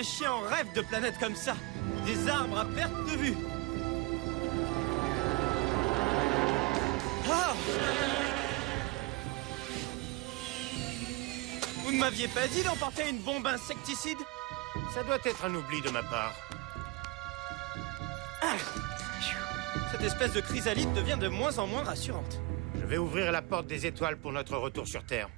les chiens en rêvent de planètes comme ça. Des arbres à perte de vue. Ah! Vous ne m'aviez pas dit d'emporter une bombe insecticide? Ça doit être un oubli de ma part. Ah! Cette espèce de chrysalide devient de moins en moins rassurante. Je vais ouvrir la porte des étoiles pour notre retour sur Terre.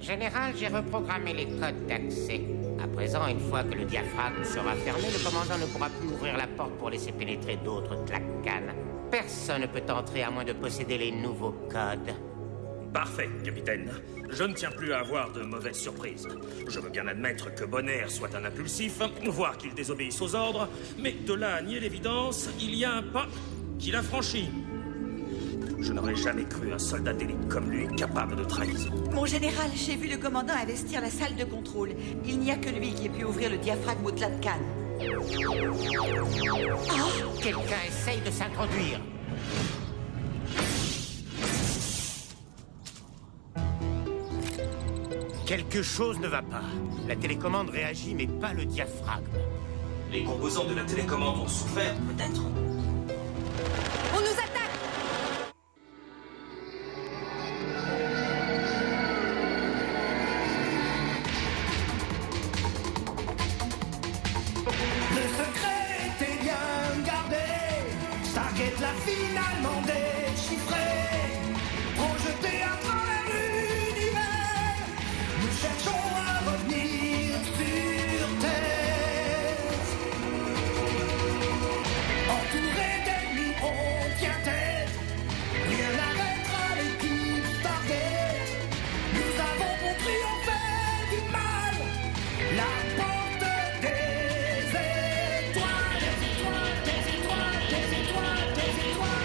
Général, j'ai reprogrammé les codes d'accès. À présent, une fois que le diaphragme sera fermé, le commandant ne pourra plus ouvrir la porte pour laisser pénétrer d'autres Tlaccan. Personne ne peut entrer à moins de posséder les nouveaux codes. Parfait, capitaine. Je ne tiens plus à avoir de mauvaises surprises. Je veux bien admettre que Bonner soit un impulsif, voire qu'il désobéisse aux ordres, mais de là à nier l'évidence, il y a un pas qu'il a franchi. Je n'aurais jamais cru un soldat d'élite comme lui capable de trahison. Mon général, j'ai vu le commandant investir la salle de contrôle. Il n'y a que lui qui ait pu ouvrir le diaphragme au Tlaccan. Oh, quelqu'un essaye de s'introduire. Quelque chose ne va pas. La télécommande réagit, mais pas le diaphragme. Les composants de la télécommande ont souffert, peut-être? On nous attaque! Le secret était bien gardé. Stargate l'a finalement déchiffré. Projeté à travers l'univers, nous cherchons à revenir sur Terre. Entouré d'ennemis, on tient tête. Rien n'arrêtera l'équipe Stargate. Nous avons pour triompher du mal. La porte des étoiles. Des étoiles, des étoiles, des étoiles, des étoiles.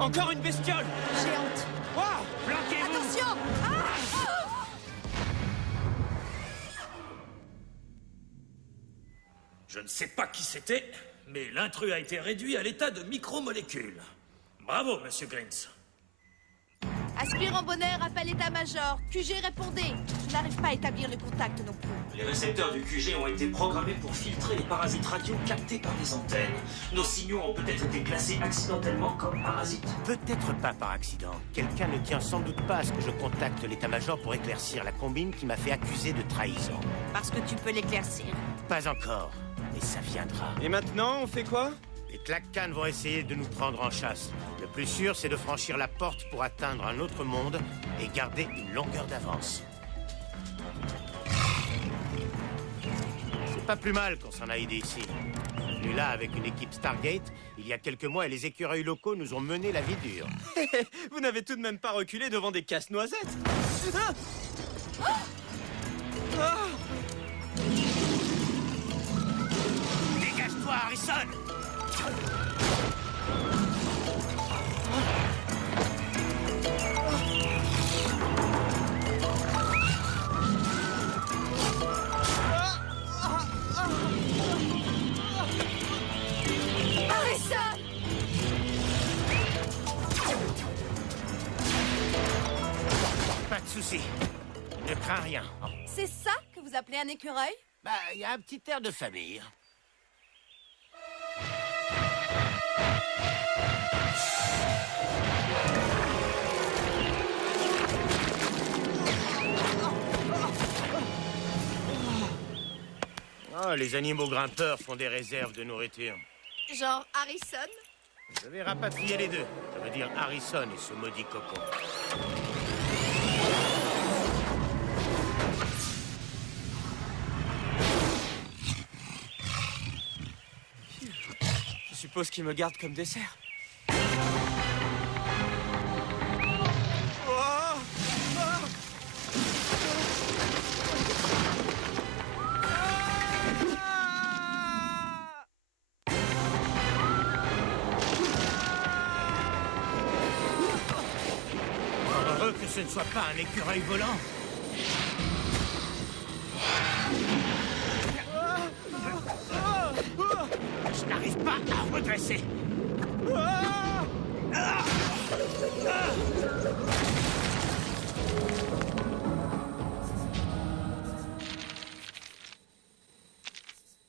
Encore une bestiole! Géante! Waouh! Planquez-vous! Attention! Je ne sais pas qui c'était, mais l'intrus a été réduit à l'état de micromolécules. Bravo, monsieur Grins. Aspirant Bonner, appel état-major. QG, répondez. Je n'arrive pas à établir le contact non plus. Les récepteurs du QG ont été programmés pour filtrer les parasites radio captés par les antennes. Nos signaux ont peut-être été classés accidentellement comme parasites. Peut-être pas par accident. Quelqu'un ne tient sans doute pas à ce que je contacte l'état-major pour éclaircir la combine qui m'a fait accuser de trahison. Parce que tu peux l'éclaircir. Pas encore, mais ça viendra. Et maintenant, on fait quoi? Les Tlaccan vont essayer de nous prendre en chasse. Le plus sûr, c'est de franchir la porte pour atteindre un autre monde et garder une longueur d'avance. C'est pas plus mal qu'on s'en aille d'ici. Venu là avec une équipe Stargate, il y a quelques mois, et les écureuils locaux nous ont mené la vie dure. Vous n'avez tout de même pas reculé devant des casse-noisettes. Ah! Ah! Dégage-toi, Harrison! Harrison! Pas de soucis. Ne crains rien. C'est ça que vous appelez un écureuil? Bah, il y a un petit air de famille. Oh, les animaux grimpeurs font des réserves de nourriture. Genre Harrison? Je vais rapatrier les deux. Je veux dire Harrison et ce maudit cocon. Je suppose qu'ils me gardent comme dessert. Heureux que ce ne soit pas un écureuil volant. Je n'arrive pas à redresser.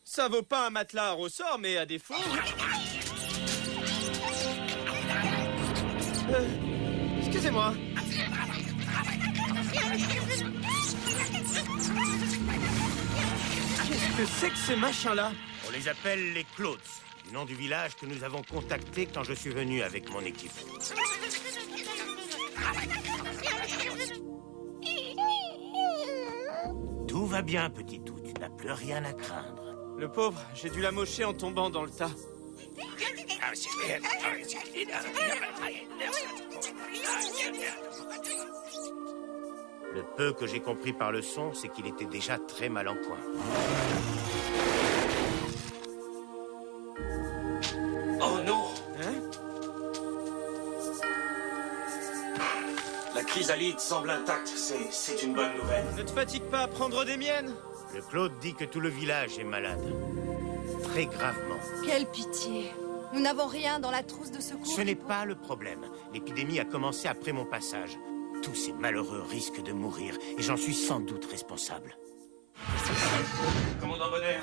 Ça vaut pas un matelas à ressort, mais à défaut... excusez-moi. Qu'est-ce que c'est que ces machins-là? On les appelle les Claudes, du nom du village que nous avons contacté quand je suis venu avec mon équipe. Tout va bien, petit tout. Tu n'as plus rien à craindre. Le pauvre, j'ai dû l'amocher en tombant dans le tas. Le peu que j'ai compris par le son, c'est qu'il était déjà très mal en point. Oh non! Hein? La chrysalide semble intacte, c'est une bonne nouvelle. Ne te fatigue pas à prendre des miennes. Le Claude dit que tout le village est malade. Très gravement. Quelle pitié. Nous n'avons rien dans la trousse de secours. Ce n'est pas le problème. L'épidémie a commencé après mon passage. Tous ces malheureux risquent de mourir, et j'en suis sans doute responsable. Commandant Bonner,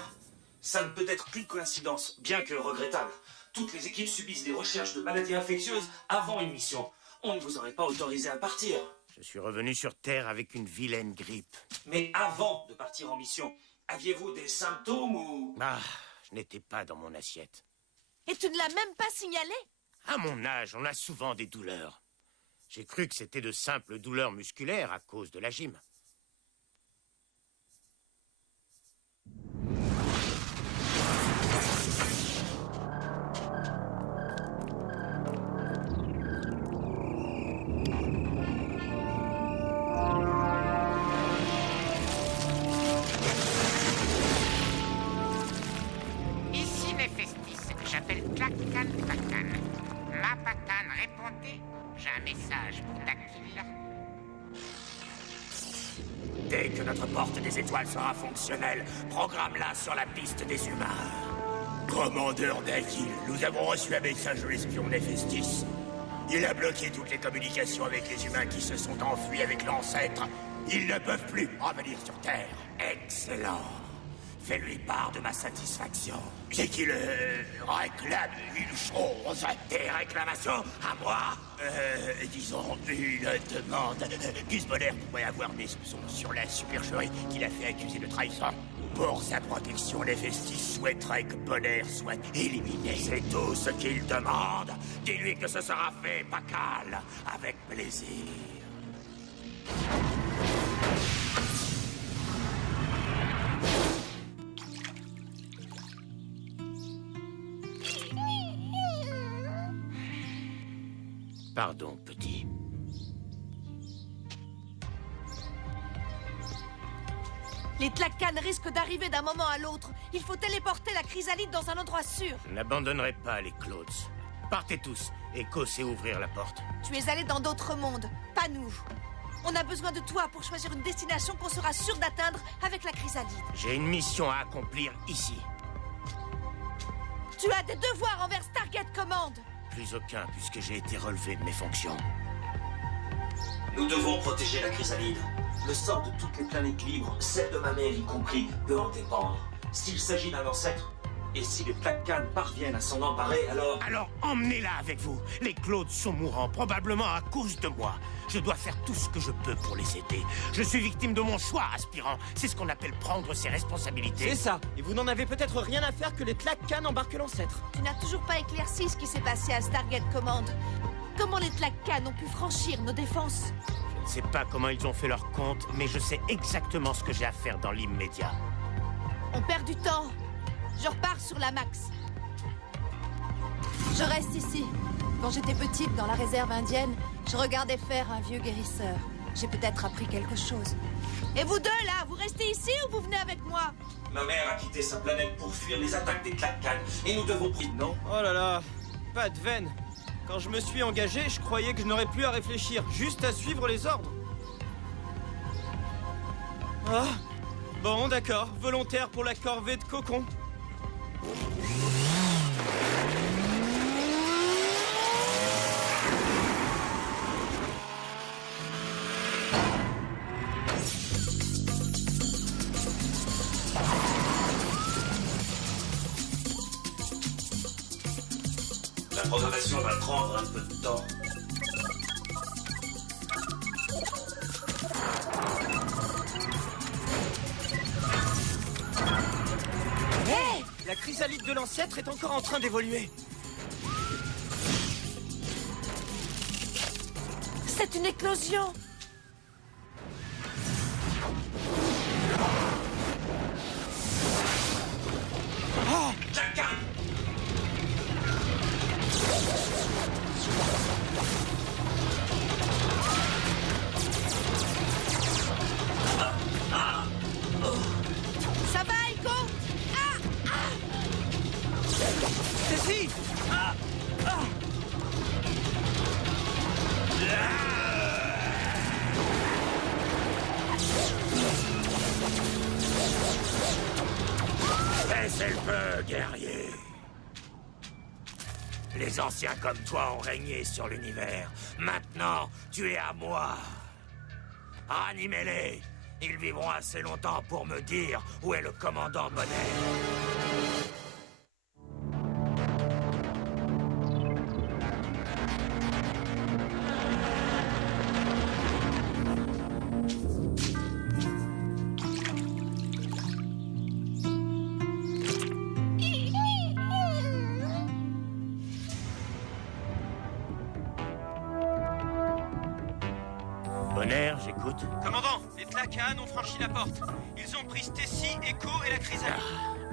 ça ne peut être qu'une coïncidence, bien que regrettable. Toutes les équipes subissent des recherches de maladies infectieuses avant une mission. On ne vous aurait pas autorisé à partir. Je suis revenu sur Terre avec une vilaine grippe. Mais avant de partir en mission, aviez-vous des symptômes ou... Ah, je n'étais pas dans mon assiette. Et tu ne l'as même pas signalé? À mon âge, on a souvent des douleurs. J'ai cru que c'était de simples douleurs musculaires à cause de la gym. Ici Néphésis, j'appelle Tlacan Pacan. Ma Pacan, répondez. J'ai un message pour Dakil. Dès que notre porte des étoiles sera fonctionnelle, programme-la sur la piste des humains. Commandeur Dakil, nous avons reçu un message de l'espion Néphésis. Il a bloqué toutes les communications avec les humains qui se sont enfuis avec l'ancêtre. Ils ne peuvent plus revenir sur Terre. Excellent. Fais-lui part de ma satisfaction. C'est qu'il réclame une chose. Des réclamations à moi? Disons, une demande. Gus Bonner pourrait avoir des soupçons sur la supercherie qu'il a fait accuser de trahison. Pour sa protection, Néphésis souhaiterait que Bonner soit éliminé. C'est tout ce qu'il demande. Dis-lui que ce sera fait, Pacal, avec plaisir. Pardon, petit. Les Tlacan risquent d'arriver d'un moment à l'autre. Il faut téléporter la chrysalide dans un endroit sûr. Je n'abandonnerai pas les Claudes. Partez tous, et sait ouvrir la porte. Tu es allé dans d'autres mondes, pas nous. On a besoin de toi pour choisir une destination qu'on sera sûr d'atteindre avec la chrysalide. J'ai une mission à accomplir ici. Tu as des devoirs envers Stargate Command. Plus aucun, puisque j'ai été relevé de mes fonctions. Nous devons protéger la chrysalide. Le sort de toutes les planètes libres, celle de ma mère y compris, peut en dépendre. S'il s'agit d'un ancêtre, et si les Tlacan parviennent à s'en emparer, alors... Alors emmenez-la avec vous. Les Claudes sont mourants, probablement à cause de moi. Je dois faire tout ce que je peux pour les aider. Je suis victime de mon choix, aspirant. C'est ce qu'on appelle prendre ses responsabilités. C'est ça. Et vous n'en avez peut-être rien à faire que les Tlacan embarquent l'ancêtre. Tu n'as toujours pas éclairci ce qui s'est passé à Stargate Command. Comment les Tlacan ont pu franchir nos défenses? Je ne sais pas comment ils ont fait leur compte, mais je sais exactement ce que j'ai à faire dans l'immédiat. On perd du temps. Je repars sur la Max. Je reste ici. Quand j'étais petite, dans la réserve indienne, je regardais faire un vieux guérisseur. J'ai peut-être appris quelque chose. Et vous deux, là, vous restez ici ou vous venez avec moi? Ma mère a quitté sa planète pour fuir les attaques des Tlacan, et nous devons... Non? Oh là là, pas de veine. Quand je me suis engagé, je croyais que je n'aurais plus à réfléchir, juste à suivre les ordres. Ah, bon, d'accord, volontaire pour la corvée de Cocon. La programmation va prendre un peu de temps. Hey! La chrysalide de l'ancêtre est encore en train d'évoluer. C'est une éclosion! Chacun! Ça va, Aiko? Stacy! Laissez le peu, guerrier. Les anciens comme toi ont régné sur l'univers. Maintenant, tu es à moi. Ranimez-les. Ils vivront assez longtemps pour me dire où est le commandant Bonnet. Bonheur, j'écoute. Commandant, les Tlacanes ont franchi la porte. Ils ont pris Stacy, Echo et la chrysalide.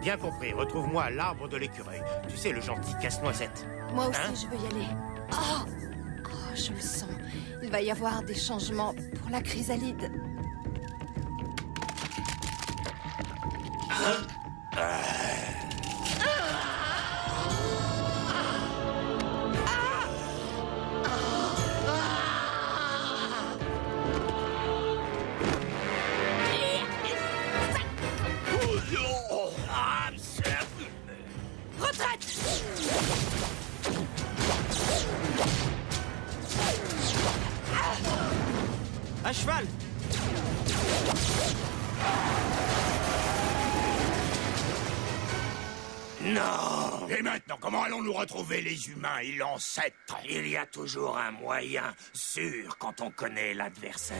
Bien compris, retrouve-moi à l'arbre de l'écureuil. Tu sais, le gentil casse-noisette. Moi aussi, Hein? je veux y aller. Oh, je le sens. Il va y avoir des changements pour la chrysalide. Retraite! À cheval! Non! Et maintenant, comment allons-nous retrouver les humains et l'ancêtre? Il y a toujours un moyen sûr quand on connaît l'adversaire.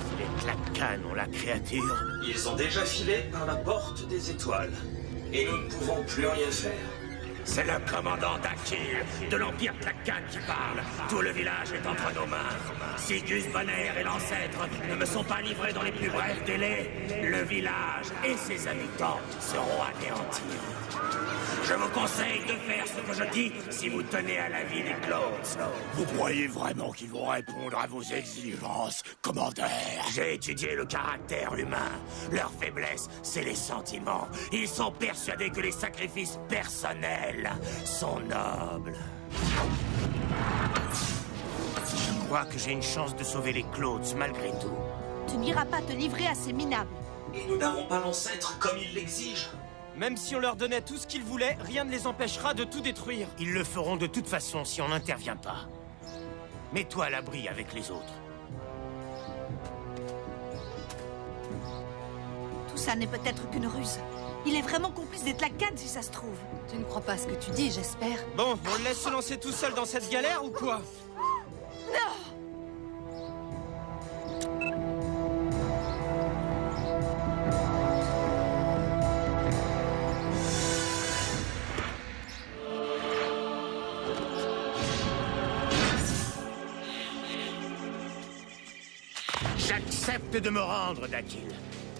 Si les Tlacanes ont la créature, Ils ont déjà filé par la porte des étoiles. Et nous ne pouvons plus rien faire. c'est le commandant Dakil de l'Empire Tlacane qui parle. Tout le village est entre nos mains. Si Gus Bonner et l'ancêtre ne me sont pas livrés dans les plus brefs délais, le village et ses habitants seront anéantis. Je vous conseille de faire ce que je dis si vous tenez à la vie des Claudes. Vous croyez vraiment qu'ils vont répondre à vos exigences, commandeur? J'ai étudié le caractère humain. Leur faiblesse, c'est les sentiments. Ils sont persuadés que les sacrifices personnels sont nobles. Je crois que j'ai une chance de sauver les Claudes malgré tout. Tu n'iras pas te livrer à ces minables. Et nous n'avons pas l'ancêtre comme il l'exige. Même si on leur donnait tout ce qu'ils voulaient, rien ne les empêchera de tout détruire. Ils le feront de toute façon si on n'intervient pas. Mets-toi à l'abri avec les autres. Tout ça n'est peut-être qu'une ruse. Il est vraiment complice des Tlacanes, si ça se trouve. Tu ne crois pas ce que tu dis, j'espère. Bon, on le laisse se lancer tout seul dans cette galère ou quoi? J'accepte de me rendre, Dakil.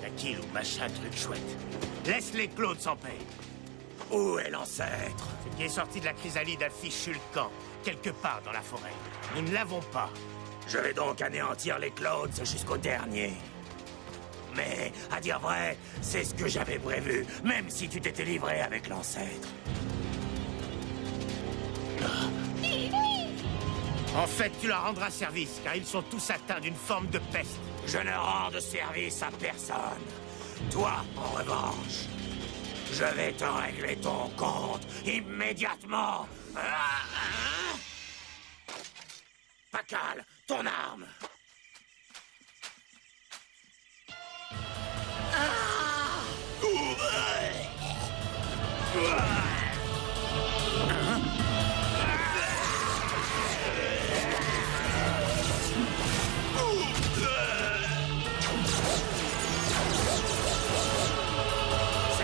Dakil ou machin truc chouette. Laisse les Claudes en paix. Où est l'ancêtre? Ce qui est sorti de la chrysalide a fichu le camp, quelque part dans la forêt. Nous ne l'avons pas. Je vais donc anéantir les Claudes jusqu'au dernier. Mais, à dire vrai, c'est ce que j'avais prévu, même si tu t'étais livré avec l'ancêtre. En fait, tu leur rendras service, car ils sont tous atteints d'une forme de peste. Je ne rends de service à personne. Toi, en revanche, je vais te régler ton compte immédiatement. Pacal, ton arme. C'est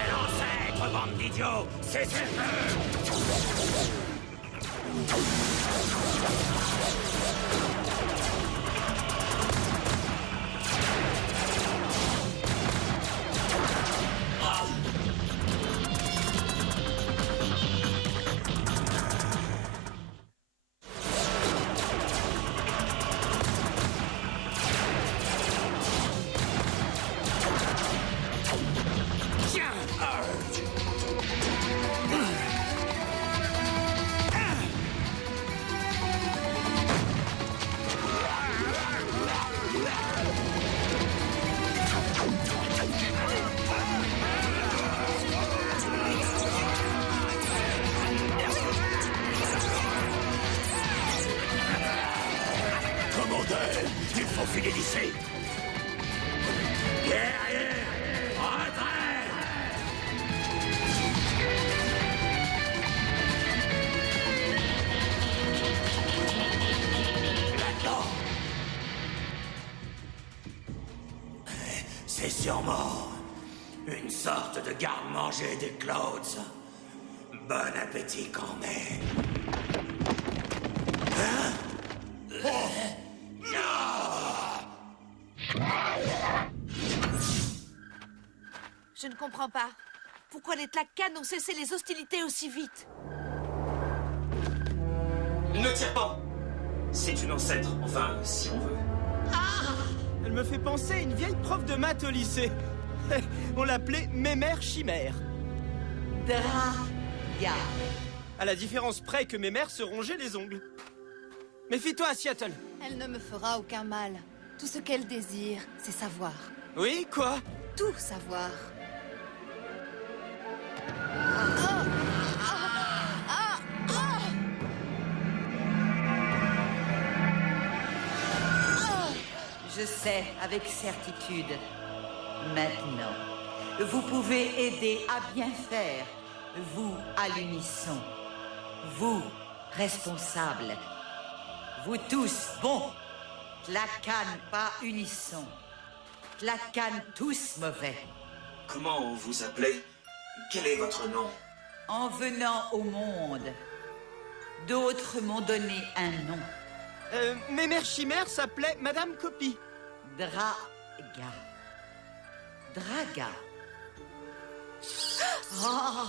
l'ancêtre, bande d'idiots! C'est ses feux! Il faut filer d'ici! Guerrier! Retrait! Là-dedans! C'est sûrement une sorte de garde-manger des Clouds. Bon appétit quand même! Hein? Je ne comprends pas. Pourquoi les Tlaccan ont cessé les hostilités aussi vite? Ne tire pas! C'est une ancêtre, enfin, si on veut. Elle me fait penser à une vieille prof de maths au lycée. On l'appelait Mémère Chimère. Draga. À la différence près que Mémère se rongeait les ongles. Méfie-toi, Seattle. Elle ne me fera aucun mal. Tout ce qu'elle désire, c'est savoir. Oui, quoi? Tout savoir. Je sais avec certitude. Maintenant, vous pouvez aider à bien faire. Vous, à l'unisson. Vous, responsables. Vous tous, bon. Tlaccan, pas unisson. Tlaccan, tous mauvais. Comment on vous appelait? Quel est votre nom? En venant au monde, d'autres m'ont donné un nom. Mémère Chimère s'appelait Madame Copie. Draga. Draga. Oh.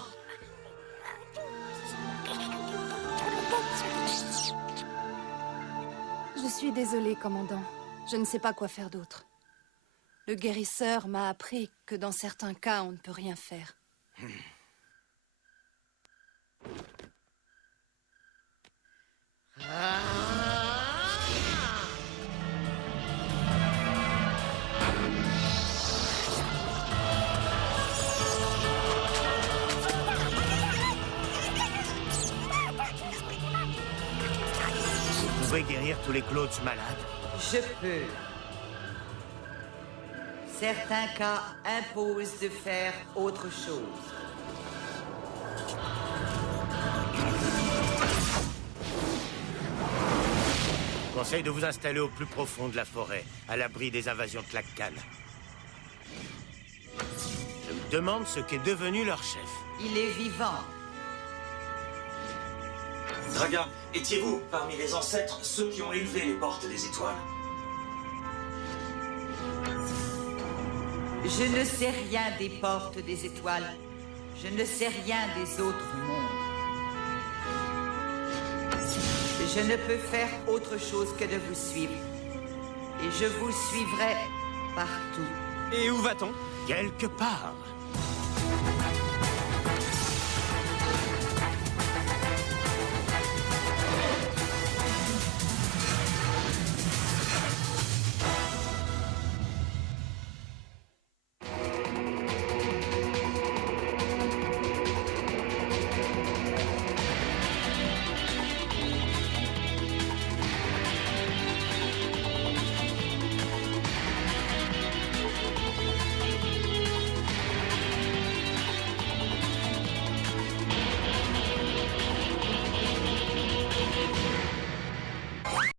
Je suis désolée, commandant. Je ne sais pas quoi faire d'autre. Le guérisseur m'a appris que dans certains cas, on ne peut rien faire. Vous pouvez guérir tous les Clouds malades? Je peux. Certains cas imposent de faire autre chose. Conseille de vous installer au plus profond de la forêt, à l'abri des invasions Tlaccan. Je me demande ce qu'est devenu leur chef. Il est vivant. Draga, étiez-vous parmi les ancêtres ceux qui ont élevé les portes des étoiles? Je ne sais rien des portes des étoiles. Je ne sais rien des autres mondes. Je ne peux faire autre chose que de vous suivre. Et je vous suivrai partout. Et où va-t-on? Quelque part.